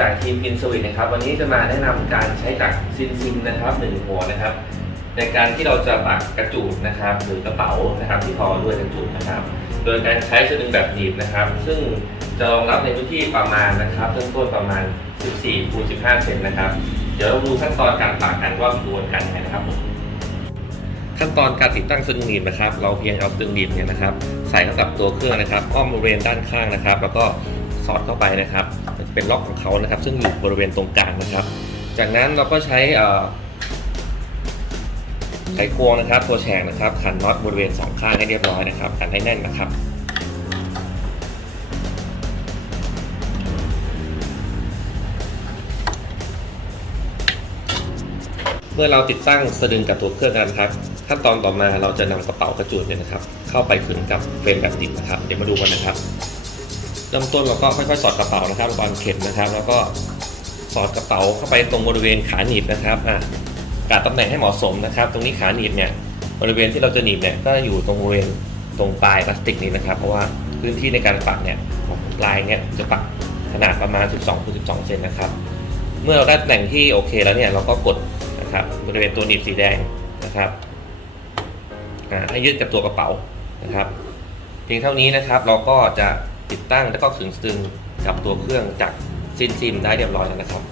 จากทีมพินสวิตนะครับ วันนี้จะมาแนะนำการใช้จักซินซินนะครับหนึ่งหัวนะครับ ในการที่เราจะปักกระจูดนะครับ หรือกระเป๋านะครับที่ทอด้วยกระจูดนะครับ โดยการใช้สลึงแบบหนีบนะครับ ซึ่งจะรองรับในพื้นที่ประมาณนะครับเริ่มต้นประมาณ 14คูณ15 เซนนะครับ เดี๋ยวเราดูขั้นตอนการปักกันว่ากระบวนการยังไงนะครับผมขั้นตอนการติดตั้งสลึงหนีบนะครับ เราเพียงเอาสลึงหนีบเนี่ยนะครับ ใส่เข้ากับตัวเครื่องนะครับอ้อมบริเวณด้านข้างนะครับ แล้วก็สอดเข้าไปนะครับ จะเป็นล็อกของเขานะครับ ซึ่งอยู่บริเวณตรงกลางนะครับ จากนั้นเราก็ใช้ไขควงนะครับ ตัวแฉกนะครับขันน็อตบริเวณสองข้างให้เรียบร้อยนะครับขันให้แน่นนะครับเมื่อเราติดตั้งสะดึงกับตัวเครื่องกันครับ ขั้นตอนต่อมาเราจะนำกระเป๋ากระจุดเนี่ยนะครับ เข้าไปขึงกับเฟรมแบบดิบนะครับ เดี๋ยวมาดูกันนะครับ เริ่มต้นเราก็ค่อยๆ สอดกระเป๋านะครับวางเข็มนะครับ แล้วก็สอดกระเป๋าเข้าไปตรงบริเวณขาหนีบนะครับอะกาดตำแหน่งให้เหมาะสมนะครับ ตรงนี้ขาหนีบเนี่ยบริเวณที่เราจะหนีบเนี่ยก็อยู่ตรงบริเวณตรงปลายพลาสติกนี้นะครับ เพราะว่าพื้นที่ในการปักเนี่ยปลายเนี่ยจะปักขนาดประมาณ 12คูณ12 เซนนะครับ เมื่อเราได้ตำแหน่งที่โอเคแล้วเนี่ยเราก็กดนะครับบริเวณตัวหนีบสีแดงนะครับอ่าให้ยึดกับตัวกระเป๋านะครับ เพียงเท่านี้นะครับเราก็จะ ติดตั้งแล้วก็ขึงซึงกับตัวเครื่องจากซินซิมได้เรียบร้อยแล้วนะครับ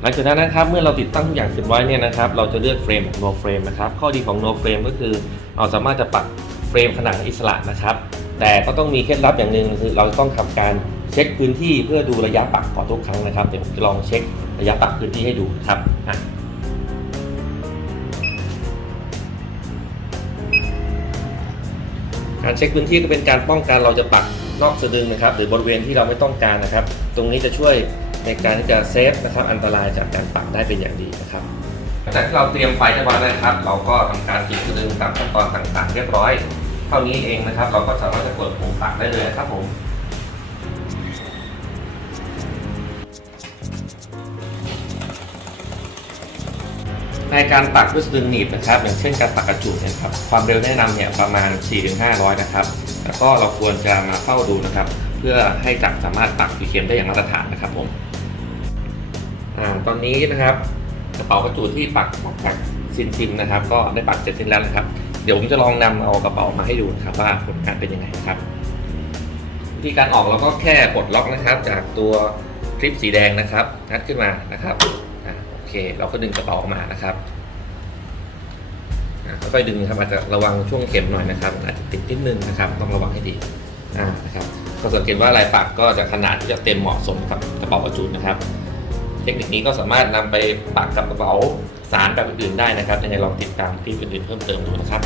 หลังจากนั้นนะครับเมื่อเราติดตั้งทุกอย่างเสร็จไว้เนี่ยนะครับ เราจะเลือกเฟรมแบบ no frame นะครับ ข้อดีของ no frame ก็คือเราสามารถจะปักเฟรมขนาดอิสระนะครับ แต่ก็ต้องมีเคล็ดลับอย่างหนึ่งคือเราต้องทำการเช็คพื้นที่เพื่อดูระยะปักก่อนทุกครั้งนะครับเดี๋ยวผมจะลองเช็คระยะปักพื้นที่ให้ดูครับ การเช็คพื้นที่ก็เป็นการป้องกันเราจะปักนอกสะดึงนะครับ หรือบริเวณที่เราไม่ต้องการนะครับ ตรงนี้จะช่วยในการที่จะเซฟนะครับอันตรายจากการปักได้เป็นอย่างดีนะครับหลังจากที่เราเตรียมไฟเรียบร้อยแล้วนะครับ เราก็ทำการติดสะดึงตามขั้นตอนต่างๆ เรียบร้อย เท่านี้เองนะครับ เราก็สามารถจะกดปุ่มปักได้เลยครับผม ในการปักด้วยสลึงหนีบนะครับ อย่างเช่นการปักกระจุกเนยครับความเร็วแนะนำเนี่ยประมาณ 4-500 นะครับ แล้วก็เราควรจะมาเฝ้าดูนะครับ เพื่อให้จักรสามารถปักสีเข็มได้อย่างมาตรฐานนะครับผมอ่าตอนนี้นะครับกระเป๋ากระจุกที่ปักออกจากซินซิมนะครับ ก็ได้ปักเสร็จสิ้นแล้วนะครับ เดี๋ยวผมจะลองนำเอากระเป๋ามาให้ดูนะครับว่าผลงานเป็นยังไงครับวิธีการออกเราก็แค่ปลดล็อกนะครับ จากตัวคลิปสีแดงนะครับงัดขึ้นมานะครับ อ่าโอเค เราก็ดึงกระเป๋าออกมานะครับค่อยๆดึงครับอาจจะระวังช่วงเข็มหน่อยนะครับอาจจะติดนิดนึงนะครับต้องระวังให้ดีอ่านะครับก็สังเกตว่าลายปักก็จะขนาดที่จะเต็มเหมาะสมกับกระเป๋าประจุนะครับ เทคนิคนี้ก็สามารถนำไปปักกับกระเป๋าสารแบบอื่นๆได้นะครับยังไงลองติดตามคลิปอื่นๆเพิ่มเติมดูนะครับ